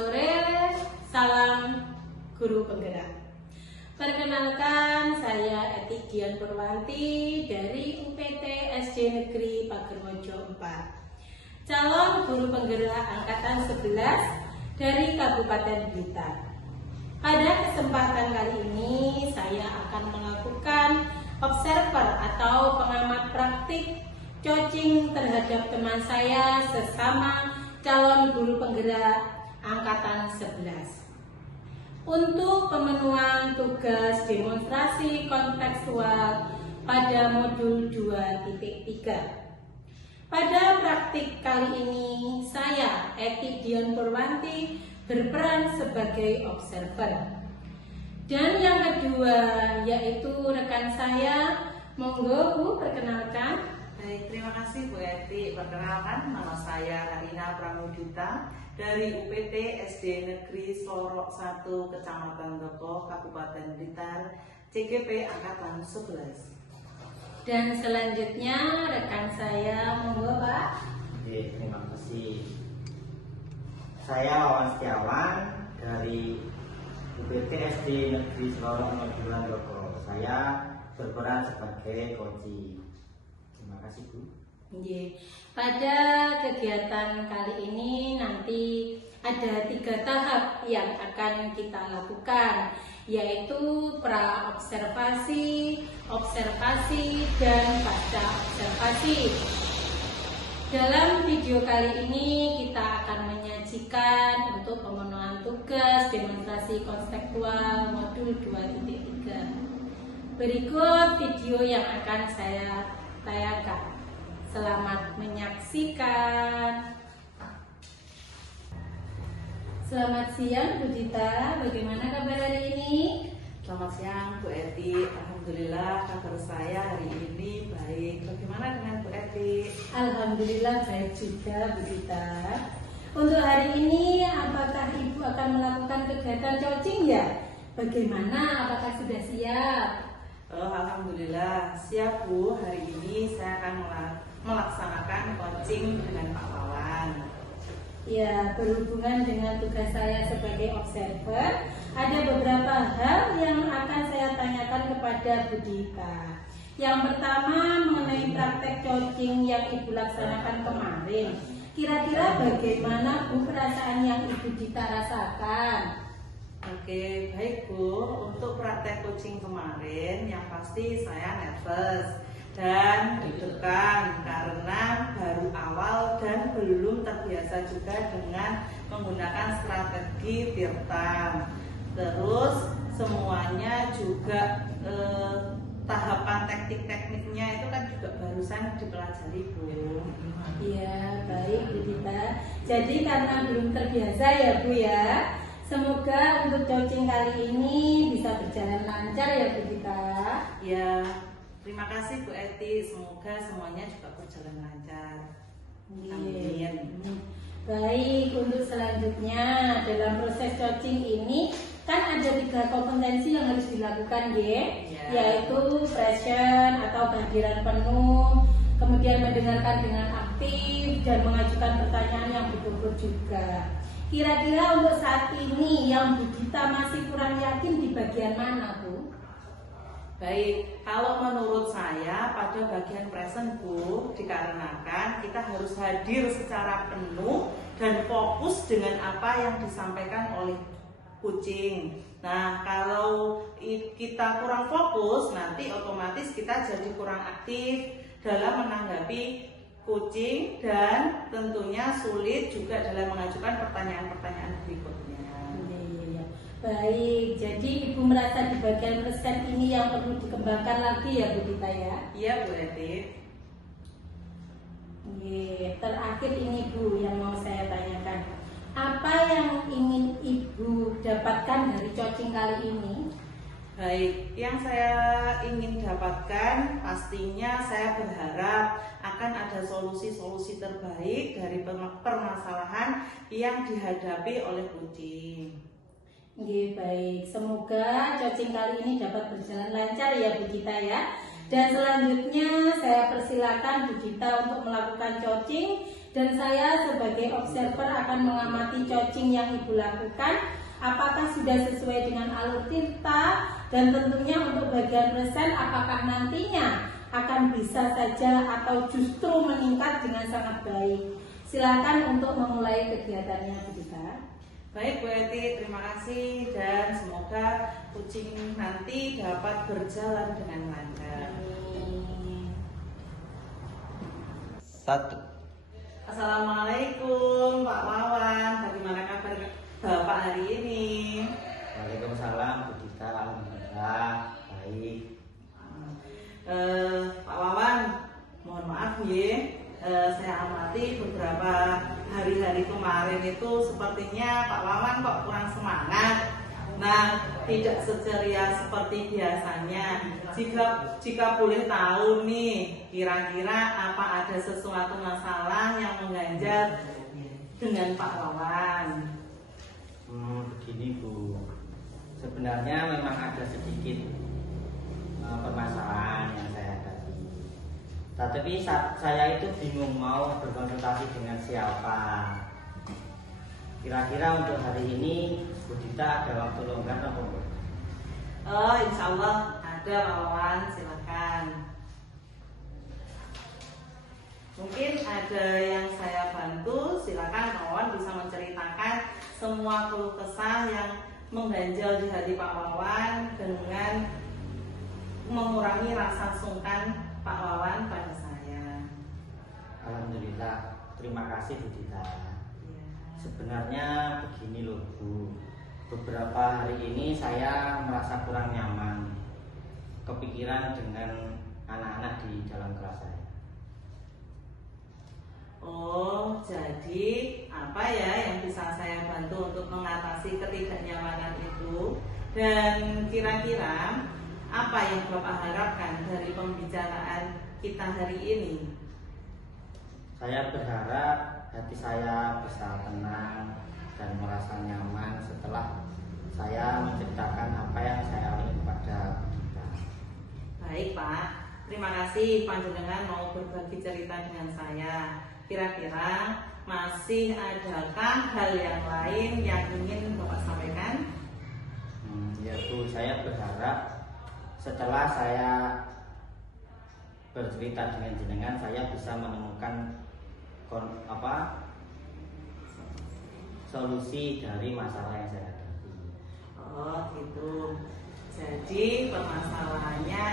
sore, salam guru penggerak. Perkenalkan, saya Eti Dian Purwanti dari UPT SD Negeri Pagermojo 4, calon guru penggerak angkatan 11 dari Kabupaten Blitar. Pada kesempatan kali ini, saya akan melakukan observer atau pengamat praktik coaching terhadap teman saya sesama calon guru penggerak angkatan 11 untuk pemenuhan tugas demonstrasi kontekstual pada modul 2.3. Pada praktik kali ini, saya Eti Dian Purwanti berperan sebagai observer. Dan yang kedua yaitu rekan saya, monggo Bu, perkenalkan. Baik, terima kasih Bu Eti. Perkenalkan, nama saya Rina Pramudita dari UPT SD Negeri Slorok 1 Kecamatan Doko, Kabupaten Blitar, CGP angkatan 11. Dan selanjutnya rekan saya, monggo Pak. Oke, terima kasih. Saya Wawan Setiawan dari UPT SD Negeri Slorok 2 Doko. Saya berperan sebagai coaching. Terima kasih Bu. Pada kegiatan kali ini nanti ada 3 tahap yang akan kita lakukan, yaitu pra-observasi, observasi, dan pasca observasi. Dalam video kali ini kita akan menyajikan untuk pemenuhan tugas demonstrasi kontekstual modul 2.3. Berikut video yang akan saya tayangkan. Selamat menyaksikan. Selamat siang Bu Dita, bagaimana kabar hari ini? Selamat siang Bu Eti. Alhamdulillah kabar saya hari ini baik. Bagaimana dengan Bu Eti? Alhamdulillah baik juga Bu Dita. Untuk hari ini apakah Ibu akan melakukan kegiatan coaching ya? Bagaimana? Apakah sudah siap? Alhamdulillah siap Bu. Hari ini saya akan melaksanakan coaching dengan Pak Wawan. Ya, berhubungan dengan tugas saya sebagai observer, ada beberapa hal yang akan saya tanyakan kepada Bu Dita. Yang pertama mengenai praktek coaching yang Ibu laksanakan kemarin. Kira-kira bagaimana Bu perasaan yang Ibu Dita rasakan? Oke, baik Bu. Untuk praktek coaching kemarin, yang pasti saya nervous dan deg-degan karena baru awal dan belum terbiasa juga dengan menggunakan strategi Tirta. Terus semuanya juga tahapan teknik-tekniknya itu kan juga barusan dipelajari Bu. Iya, baik Bu Dita. Jadi karena belum terbiasa ya Bu ya. Semoga untuk coaching kali ini bisa berjalan lancar ya Bu Dita. Ya, terima kasih Bu Eti. Semoga semuanya juga berjalan lancar. Amin. Baik, untuk selanjutnya dalam proses coaching ini kan ada 3 kompetensi yang harus dilakukan ya. Yaitu present atau kehadiran penuh, kemudian mendengarkan dengan aktif dan mengajukan pertanyaan yang betul-betul juga. Kira-kira untuk saat ini yang Bu Dita masih kurang yakin di bagian mana Bu? Baik, kalau menurut saya pada bagian present Bu, dikarenakan kita harus hadir secara penuh dan fokus dengan apa yang disampaikan oleh coaching. Nah, kalau kita kurang fokus, nanti otomatis kita jadi kurang aktif dalam menanggapi coaching dan tentunya sulit juga dalam mengajukan pertanyaan-pertanyaan berikutnya. Baik, jadi Ibu merasa di bagian present ini yang perlu dikembangkan lagi ya Bu Dita ya? Iya Bu Eti. Terakhir ini Bu yang mau saya tanyakan, apa yang ingin Ibu dapatkan dari coaching kali ini? Baik, yang saya ingin dapatkan pastinya saya berharap akan ada solusi-solusi terbaik dari permasalahan yang dihadapi oleh coaching. Baik, semoga coaching kali ini dapat berjalan lancar ya Bu Dita ya. Dan selanjutnya saya persilakan Bu Dita untuk melakukan coaching dan saya sebagai observer akan mengamati coaching yang Ibu lakukan, apakah sudah sesuai dengan alur Tirta, dan tentunya untuk bagian present apakah nantinya akan bisa saja atau justru meningkat dengan sangat baik. Silakan untuk memulai kegiatannya, Bu Dita. Baik Bu Eti, terima kasih dan semoga coaching nanti dapat berjalan dengan lancar. Satu. Assalamualaikum Pak Wawan, bagaimana kabar Bapak hari ini? Waalaikumsalam Bu Dita, alhamdulillah baik. Pak Wawan, mohon maaf ya, saya amati beberapa hari-hari kemarin itu sepertinya Pak Wawan kok kurang semangat. Nah, tidak seceria seperti biasanya. Jika boleh tahu nih, kira-kira apa ada sesuatu masalah yang mengganjal dengan Pak Wawan? Begini Bu, sebenarnya memang ada sedikit permasalahan yang saya hadapi. Tetapi saya itu bingung mau berkonsultasi dengan siapa. Kira-kira untuk hari ini Bu Dita ada waktu longgar apa Bu? Oh, insya Allah ada Pak Wawan, silakan. Mungkin ada yang saya bantu, silakan Pak Wawan bisa menceritakan semua keluh kesah yang mengganjal di hati Pak Wawan dengan mengurangi rasa sungkan Pak Wawan pada saya. Alhamdulillah, terima kasih Bu Dita. Ya. Sebenarnya begini loh Bu, beberapa hari ini saya merasa kurang nyaman, kepikiran dengan anak-anak di dalam kelas saya. Oh, jadi apa ya yang bisa saya bantu untuk mengatasi ketidaknyamanan itu? Dan kira-kira apa yang Bapak harapkan dari pembicaraan kita hari ini? Saya berharap hati saya bisa tenang dan merasa nyaman setelah saya menceritakan apa yang saya alami kepada kita. Baik Pak, terima kasih panjenengan mau berbagi cerita dengan saya. Kira-kira masih adakah hal yang lain yang ingin Bapak sampaikan? Ya Bu, saya berharap setelah saya bercerita dengan jenengan, saya bisa menemukan solusi dari masalah yang saya hadapi. Oh gitu. Jadi permasalahannya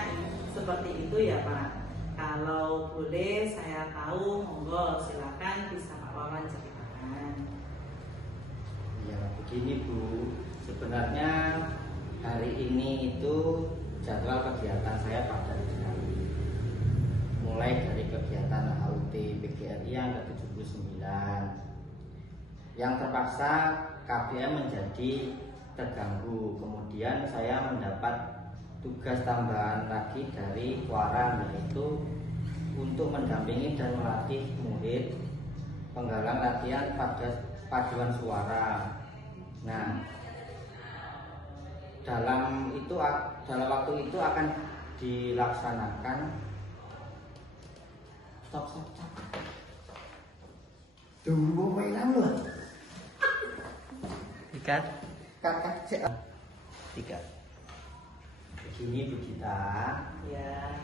seperti itu ya Pak. Kalau boleh saya tahu, monggo silakan bisa Pak Wawan ceritakan. Ya begini Bu, sebenarnya hari ini itu jadwal kegiatan saya pada hari, mulai dari kegiatan HUT PGRI yang ke-79 yang terpaksa KBM menjadi terganggu. Kemudian saya mendapat tugas tambahan lagi dari Waran, yaitu untuk mendampingi dan melatih murid penggalang latihan pada paduan suara. Nah, dalam waktu itu akan dilaksanakan stop. Tunggu mainan loh. Tiga. Begini Bu Dita, Ya.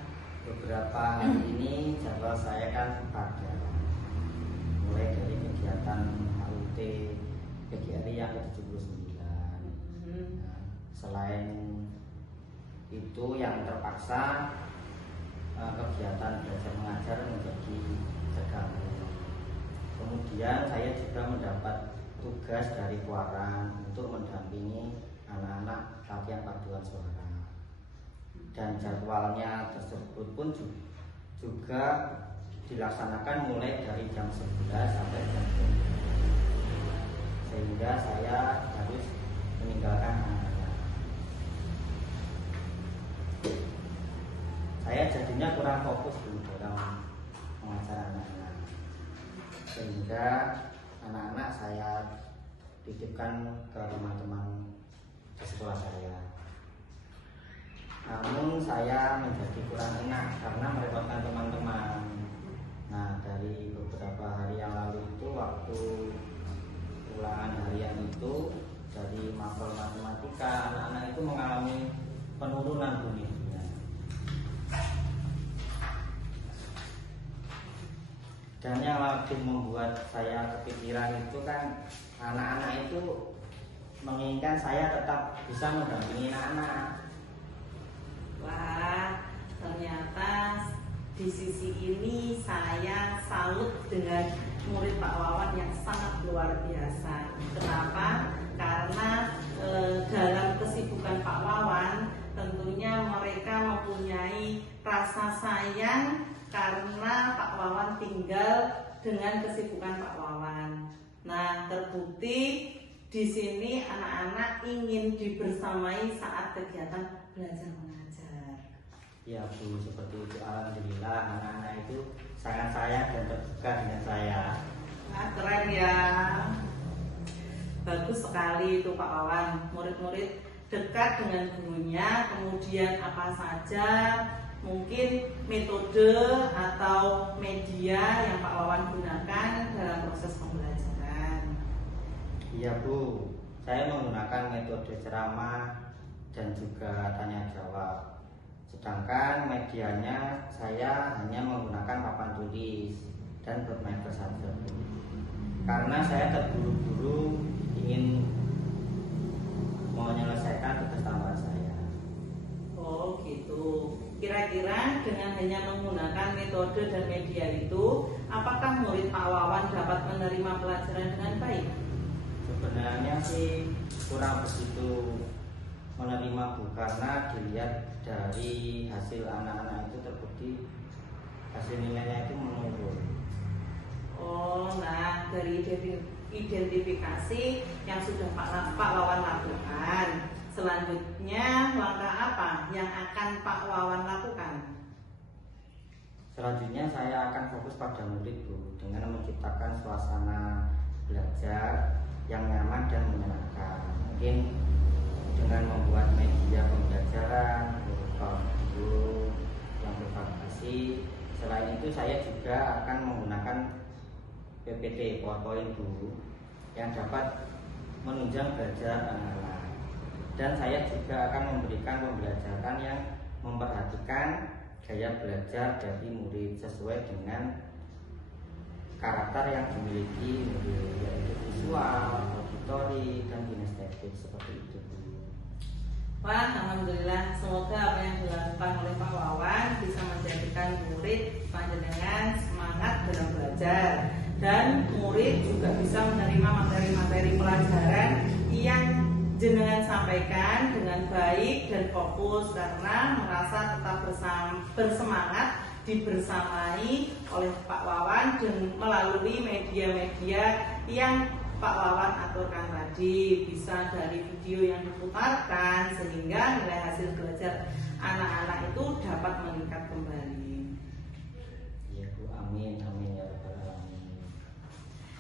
beberapa hari ini jadwal saya kan padat, mulai dari kegiatan HUT PGRI yang ke-79. Nah, selain itu yang terpaksa kegiatan belajar mengajar menjadi terganggu. Kemudian saya juga mendapat tugas dari Kuarang untuk mendampingi anak-anak latihan paduan suara, dan jadwalnya tersebut pun juga dilaksanakan mulai dari jam 11 sampai jam 12, sehingga saya harus meninggalkan anak-anak. Saya jadinya kurang fokus dalam mengajar anak-anak, sehingga anak-anak saya titipkan ke teman-teman di sekolah saya. Namun saya menjadi kurang enak karena merepotkan teman-teman. Nah, dari beberapa beberapa hari yang lalu itu waktu ulangan harian itu dari mapel matematika, anak-anak itu mengalami penurunan bunyinya. Dan yang lebih membuat saya kepikiran itu kan anak-anak itu menginginkan saya tetap bisa mendampingi anak-anak. Wah, ternyata di sisi ini saya salut dengan murid Pak Wawan yang sangat luar biasa. Kenapa? Karena dalam kesibukan Pak Wawan tentunya mereka mempunyai rasa sayang karena Pak Wawan tinggal dengan kesibukan Pak Wawan. Nah, terbukti di sini anak-anak ingin dibersamai saat kegiatan belajar mengajar. Ya Bu, seperti itu. Alhamdulillah anak-anak itu sangat sayang dan terbuka dengan saya. Nah, keren ya. Bagus sekali itu Pak Wawan. Murid-murid dekat dengan gurunya, kemudian apa saja mungkin metode atau media yang Pak Wawan gunakan dalam proses pembelajaran. Iya Bu, saya menggunakan metode ceramah dan juga tanya jawab. Sedangkan medianya saya hanya menggunakan papan tulis dan boardmaker saja Bu. Karena saya terburu-buru ingin menyelesaikan tugas tambahan saya. Oh gitu. Kira-kira dengan hanya menggunakan metode dan media itu, apakah murid Pak Wawan dapat menerima pelajaran dengan baik? Sebenarnya sih kurang begitu menerima Bu, karena dilihat dari hasil anak-anak itu terbukti hasil nilainya itu menurun. Oh, nah dari identifikasi yang sudah Pak Wawan lakukan, selanjutnya langkah apa yang akan Pak Wawan lakukan? Selanjutnya saya akan fokus pada murid Bu, dengan menciptakan suasana belajar yang nyaman dan menyenangkan. Mungkin dengan membuat media pembelajaran berupa video yang bervariasi. Selain itu saya juga akan menggunakan PPT PowerPoint Bu yang dapat menunjang belajar anak-anak. Dan saya juga akan memberikan pembelajaran yang memperhatikan gaya belajar dari murid sesuai dengan karakter yang dimiliki murid, yaitu visual, auditory, dan kinestetik seperti itu Bu. Wah, alhamdulillah, semoga apa yang dilakukan oleh Pak Wawan bisa menjadikan murid panjenengan semangat dalam belajar dan murid juga bisa menerima materi-materi pelajaran yang jenengan sampaikan dengan baik dan fokus karena merasa tetap bersemangat dibersamai oleh Pak Wawan dan melalui media-media yang Pak Wawan aturkan tadi, bisa dari video yang diputarkan sehingga nilai hasil belajar anak-anak itu dapat meningkat kembali. Ya Bu, amin amin ya rabbal alamin.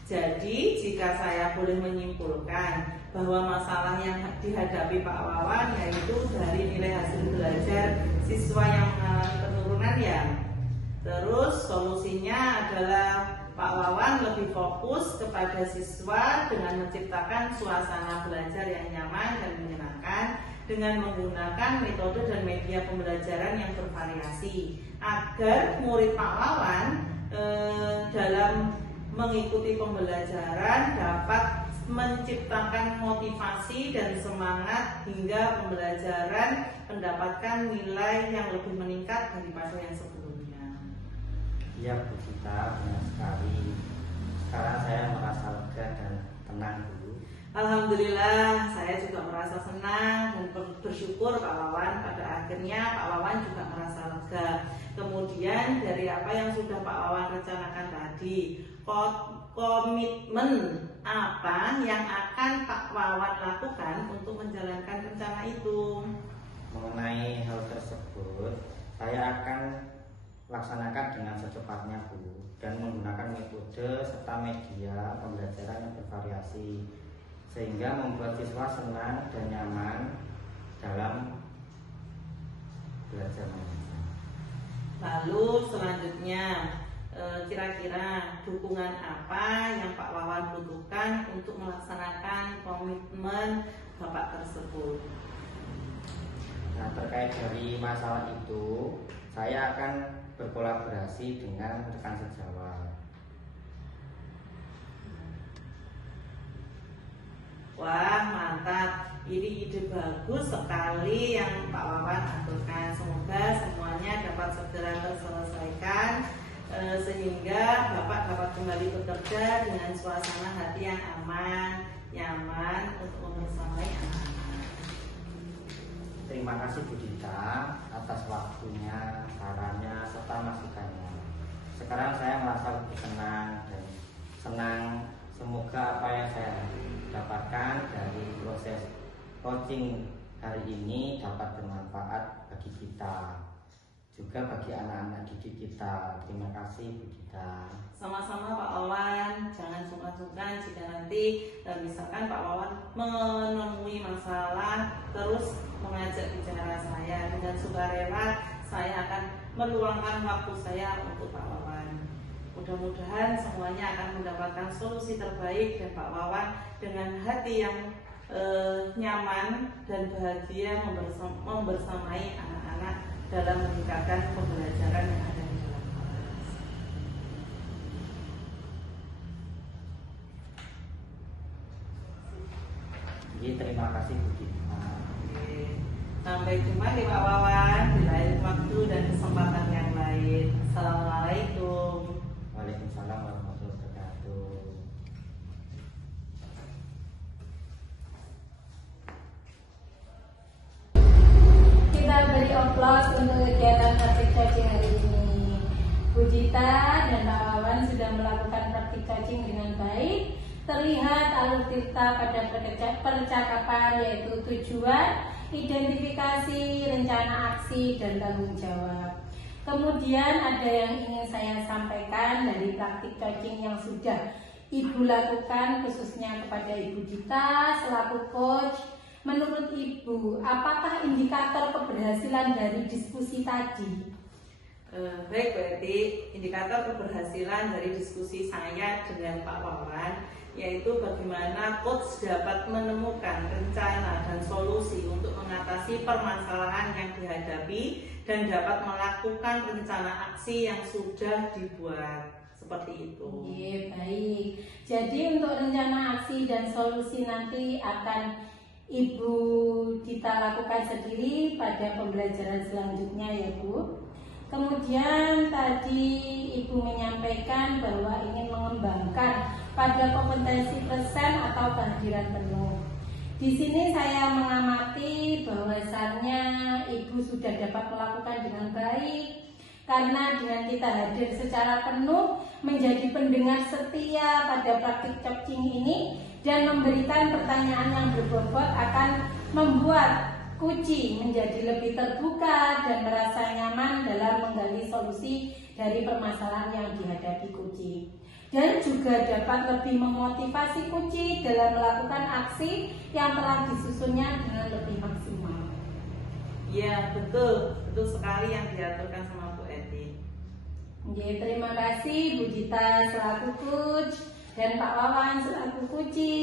Jadi jika saya boleh menyimpulkan bahwa masalah yang dihadapi Pak Wawan yaitu dari nilai hasil belajar siswa yang mengalami penurunan ya. Terus solusinya adalah Pak Wawan lebih fokus kepada siswa dengan menciptakan suasana belajar yang nyaman dan menyenangkan dengan menggunakan metode dan media pembelajaran yang bervariasi agar murid Pak Wawan dalam mengikuti pembelajaran dapat menciptakan motivasi dan semangat hingga pembelajaran mendapatkan nilai yang lebih meningkat daripada yang sebelumnya. Iya Bu Gita, benar sekali. Sekarang saya merasa lega dan tenang Bu. Alhamdulillah, saya juga merasa senang dan bersyukur Pak Wawan. Pada akhirnya Pak Wawan juga merasa lega. Kemudian dari apa yang sudah Pak Wawan rencanakan tadi, komitmen apa yang akan Pak Wawan lakukan untuk menjalankan rencana itu? Mengenai hal tersebut, saya akan laksanakan dengan secepatnya Bu, dan menggunakan metode serta media pembelajaran yang bervariasi sehingga membuat siswa senang dan nyaman dalam belajar mengajar. Lalu selanjutnya kira-kira dukungan apa yang Pak Wawan butuhkan untuk melaksanakan komitmen Bapak tersebut. Nah, terkait dari masalah itu, saya akan berkolaborasi dengan rekan sejawat. Wah, mantap. Ini ide bagus sekali yang Pak Wawan aturkan. Semoga semuanya dapat segera terselesaikan sehingga Bapak dapat kembali bekerja dengan suasana hati yang aman, nyaman untuk membersamai anak-anak. Terima kasih Bu Dita atas waktunya, sarannya, serta masukannya. Sekarang saya merasa lebih tenang dan senang. Semoga apa yang saya dapatkan dari proses coaching hari ini dapat bermanfaat bagi kita, juga bagi anak-anak didik kita. Terima kasih Bu Dita. Sama-sama Pak Wawan, jangan sungkan-sungkan jika nanti misalkan Pak Wawan menemui masalah terus mengajak bicara saya. Dengan sukarela saya akan meluangkan waktu saya untuk Pak Wawan. Mudah-mudahan semuanya akan mendapatkan solusi terbaik dan Pak Wawan dengan hati yang nyaman dan bahagia membersamai anak-anak dalam meningkatkan pembelajaran yang ada di dalam kelas. Jadi terima kasih Bu Dita. Sampai jumpa di Pak Wawan di lain waktu dan kesempatan yang lain. Assalamualaikum. Waalaikumsalam warahmatullahi wabarakatuh. Kita beri aplaus untuk kegiatan praktik coaching hari ini. Bu Dita dan Pak Wawan sudah melakukan praktik coaching dengan baik. Terlihat alur cerita pada percakapan, yaitu tujuan, identifikasi, rencana aksi, dan tanggung jawab. Kemudian ada yang ingin saya sampaikan dari praktik coaching yang sudah Ibu lakukan, khususnya kepada Ibu Dita selaku coach. Menurut Ibu, apakah indikator keberhasilan dari diskusi tadi? Baik Bu Eti, indikator keberhasilan dari diskusi saya dengan Pak Wawan yaitu bagaimana coach dapat menemukan rencana dan solusi untuk mengatasi permasalahan yang dihadapi dan dapat melakukan rencana aksi yang sudah dibuat. Seperti itu. Oke, baik. Jadi untuk rencana aksi dan solusi nanti akan Ibu Dita lakukan sendiri pada pembelajaran selanjutnya ya Bu. Kemudian tadi Ibu menyampaikan bahwa ingin mengembangkan pada kompetensi present atau kehadiran penuh. Di sini saya mengamati bahwasannya Ibu sudah dapat melakukan dengan baik, karena dengan kita hadir secara penuh menjadi pendengar setia pada praktik coaching ini dan memberikan pertanyaan yang berbobot akan membuat Kuci menjadi lebih terbuka dan merasa nyaman dalam menggali solusi dari permasalahan yang dihadapi Kuci, dan juga dapat lebih memotivasi Kuci dalam melakukan aksi yang telah disusunnya dengan lebih maksimal. Ya, betul sekali yang diaturkan sama Bu Eti. Oke, terima kasih Bu Dita selaku coach dan Pak Wawan selaku Kuci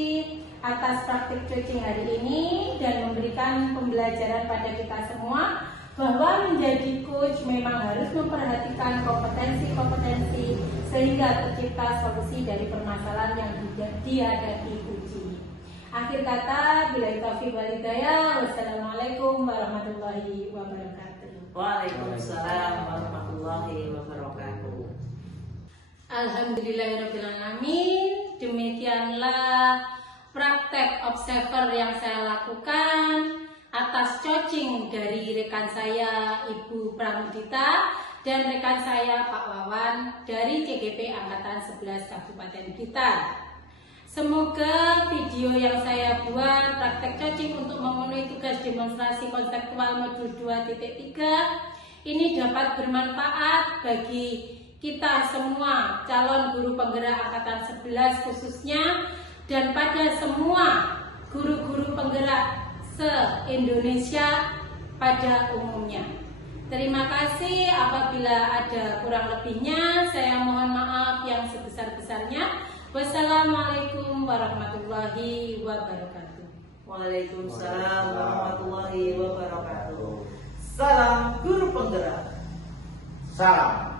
atas praktik coaching hari ini dan memberikan pembelajaran pada kita semua bahwa menjadi coach memang harus memperhatikan kompetensi-kompetensi sehingga tercipta solusi dari permasalahan yang dihadapi Kuci. Akhir kata, billahi taufiq wal hidayah. Wassalamualaikum warahmatullahi wabarakatuh. Waalaikumsalam warahmatullahi wabarakatuh. Alhamdulillahirabbil alamin. Demikianlah praktek observer yang saya lakukan atas coaching dari rekan saya Ibu Pramudita dan rekan saya Pak Wawan dari CGP Angkatan 11 Kabupaten Blitar. Semoga video yang saya buat praktek coaching untuk memenuhi tugas demonstrasi konseptual modul 2.3 ini dapat bermanfaat bagi kita semua calon guru penggerak Angkatan 11 khususnya, dan pada semua guru-guru penggerak se-Indonesia pada umumnya. Terima kasih. Apabila ada kurang lebihnya, saya mohon maaf yang sebesar-besarnya. Wassalamualaikum warahmatullahi wabarakatuh. Waalaikumsalam warahmatullahi wabarakatuh. Salam guru penggerak. Salam